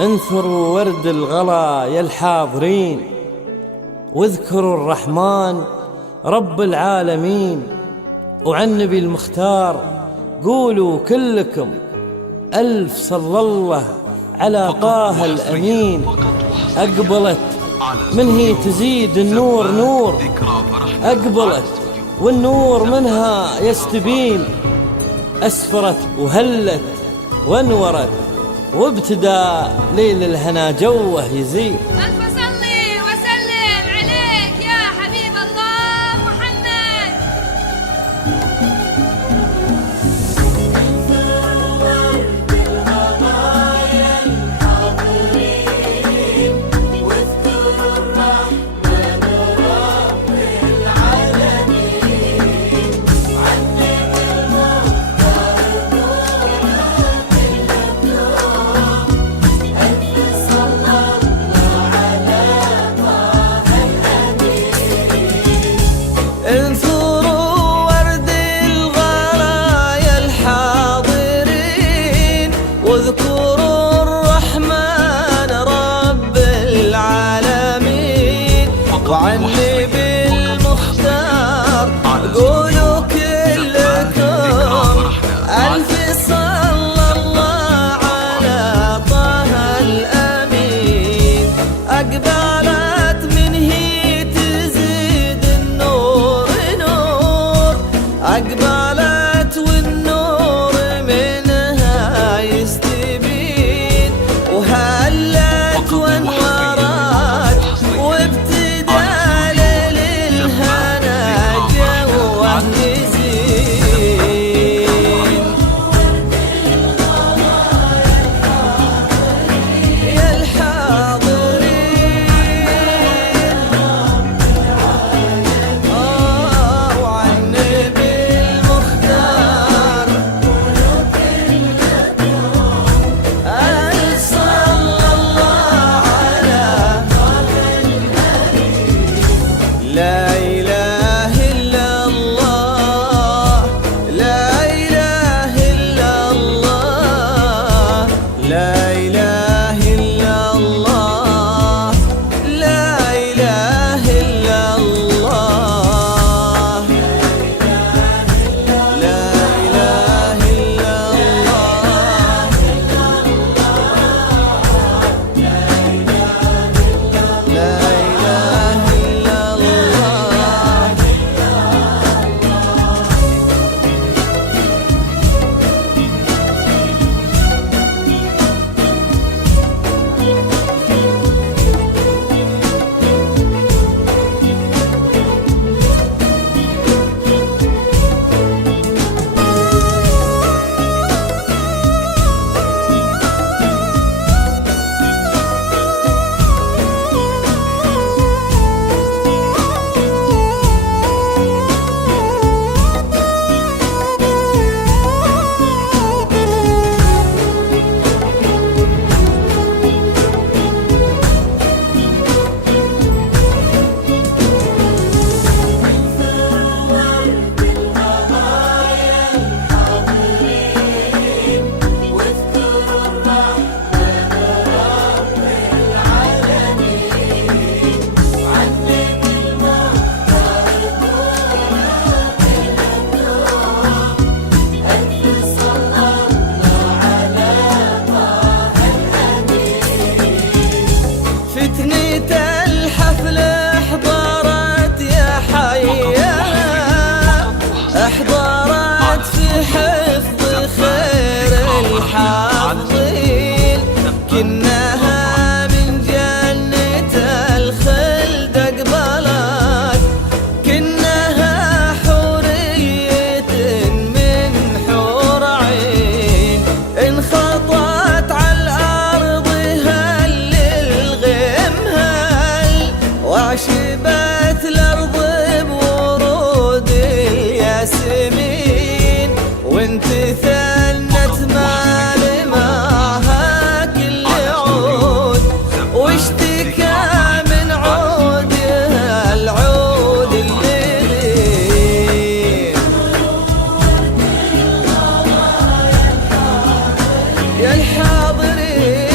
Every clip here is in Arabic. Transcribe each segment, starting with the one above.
انثروا ورد الغلا يا الحاضرين، واذكروا الرحمن رب العالمين. وعن نبي المختار قولوا كلكم ألف صلى الله على طه الأمين. أقبلت من هي تزيد النور نور، أقبلت والنور منها يستبين. أسفرت وهلت وانورت، وابتدى ليل الهنا جوه يزين. ألف صلي وسلم عليك يا حبيب الله محمد. انثروا ورد الغلا يا الحاضرين، واذكروا الرحمن رب العالمين. وعن نبي المختار قولوا كلكم ألف صلى الله على طه الأمين. أقبلت من هي تزيد النور نور، أقبلت والنور منها يستبين. وهلت وانورت وابتدى ليل الهنا جوه يزين. يا الحاضرين وعن نبي المختار ألف صلى الله على لا إله إلا الله، لا إله إلا الله، لا إله إلا الله، لا إله إلا الله، لا إله إلا الله، لا إله إلا الله. فتنة الحفل احضرت يا حيا، احضرت في حفظ خير الحافظين. كنها من جنة الخلد اقبلت، كنها حورية من حور عين. انخطت على الأرض هل الغيم هل، وعشبت الأرض بورود الياسمين. وانت ثنت مال معها كل عود، واشتكى من عودها العود اللذيذ. يا الحاضرين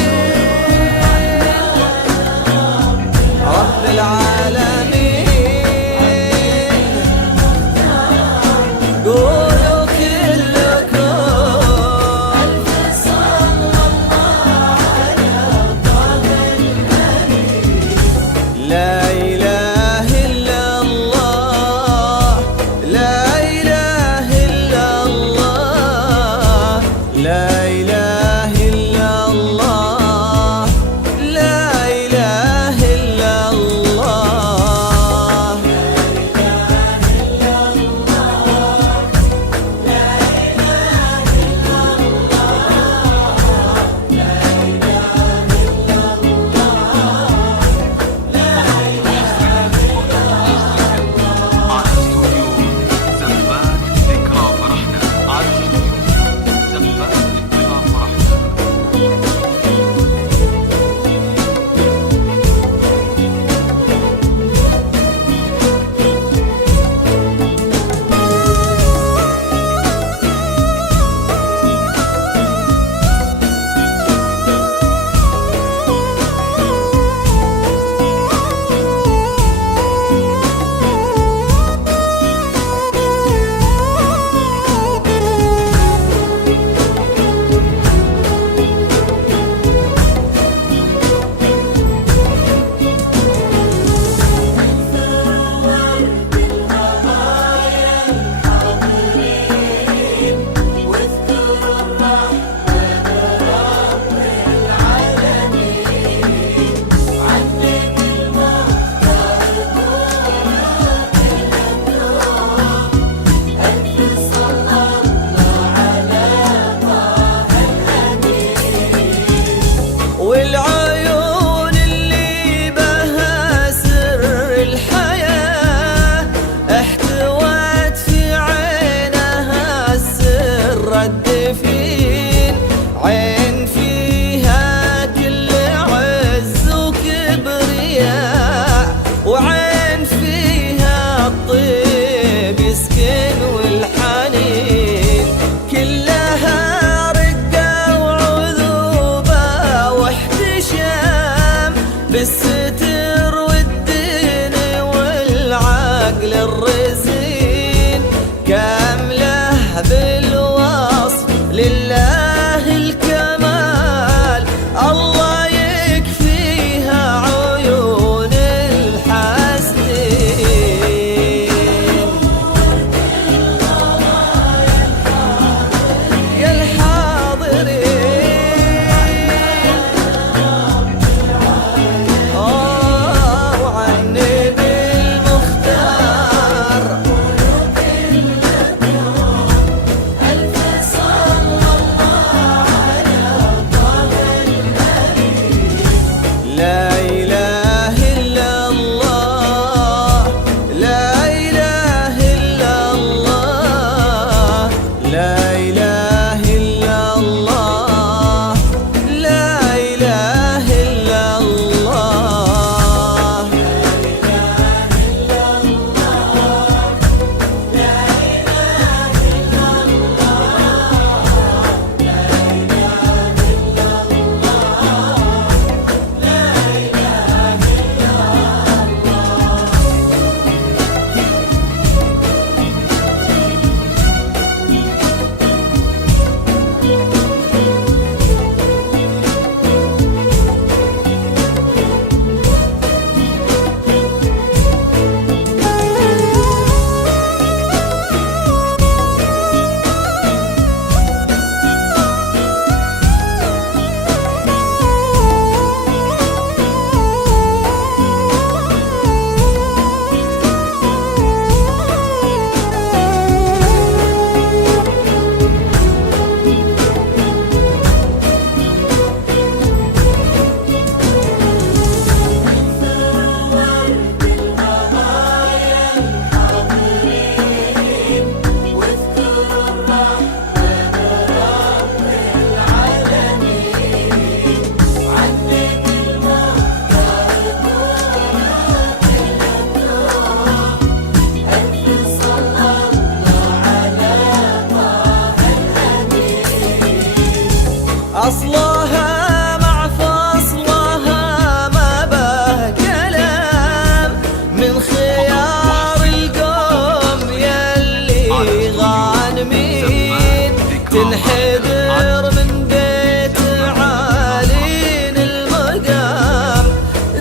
أصلها مع فصلها ما به كلام، من خيار القوم يلي غانمين، تنحدر من بيت عالين المقام،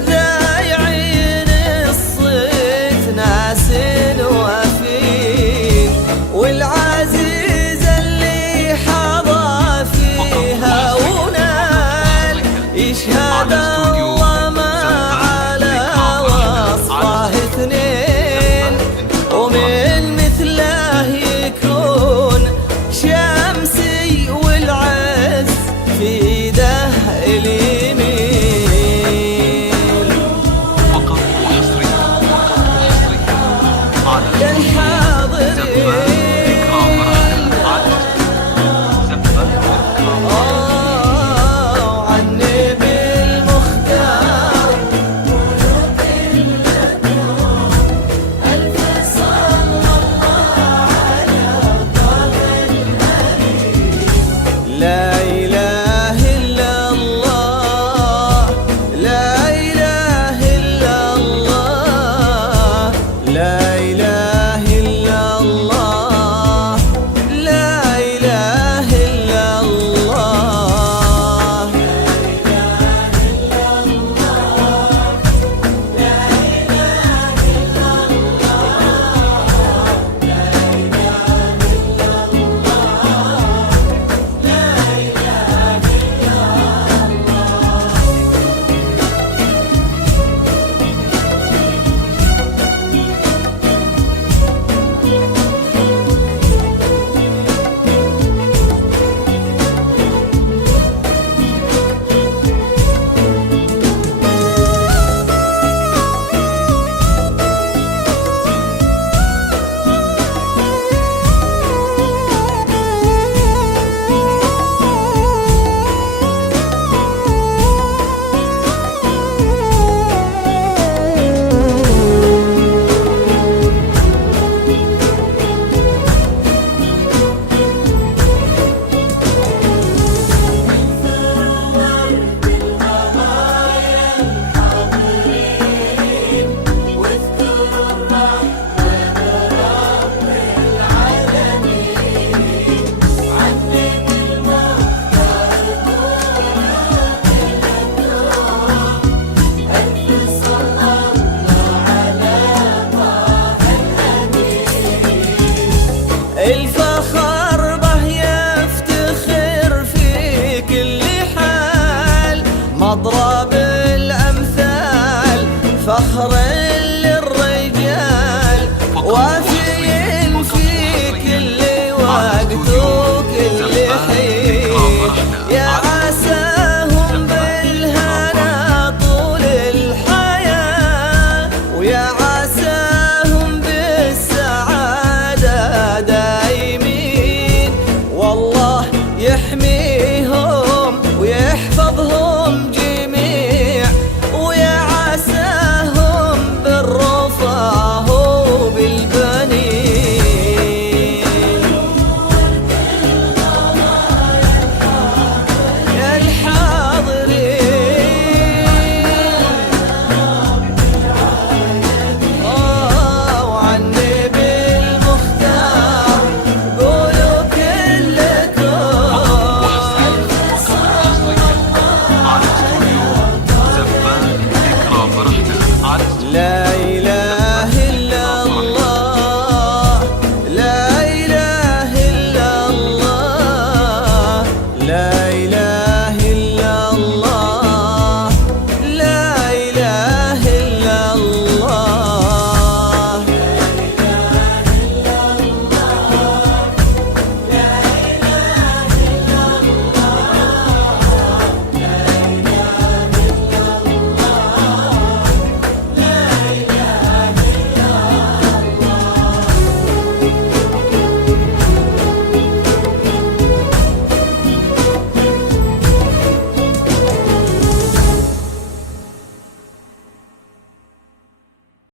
ذا يعين الصيت ناس وفين، والعزيز اللي حظى فيها ونال، يشهد الله ما على وصفه اثنين، ومن مثله يكون شمسي والعز في ده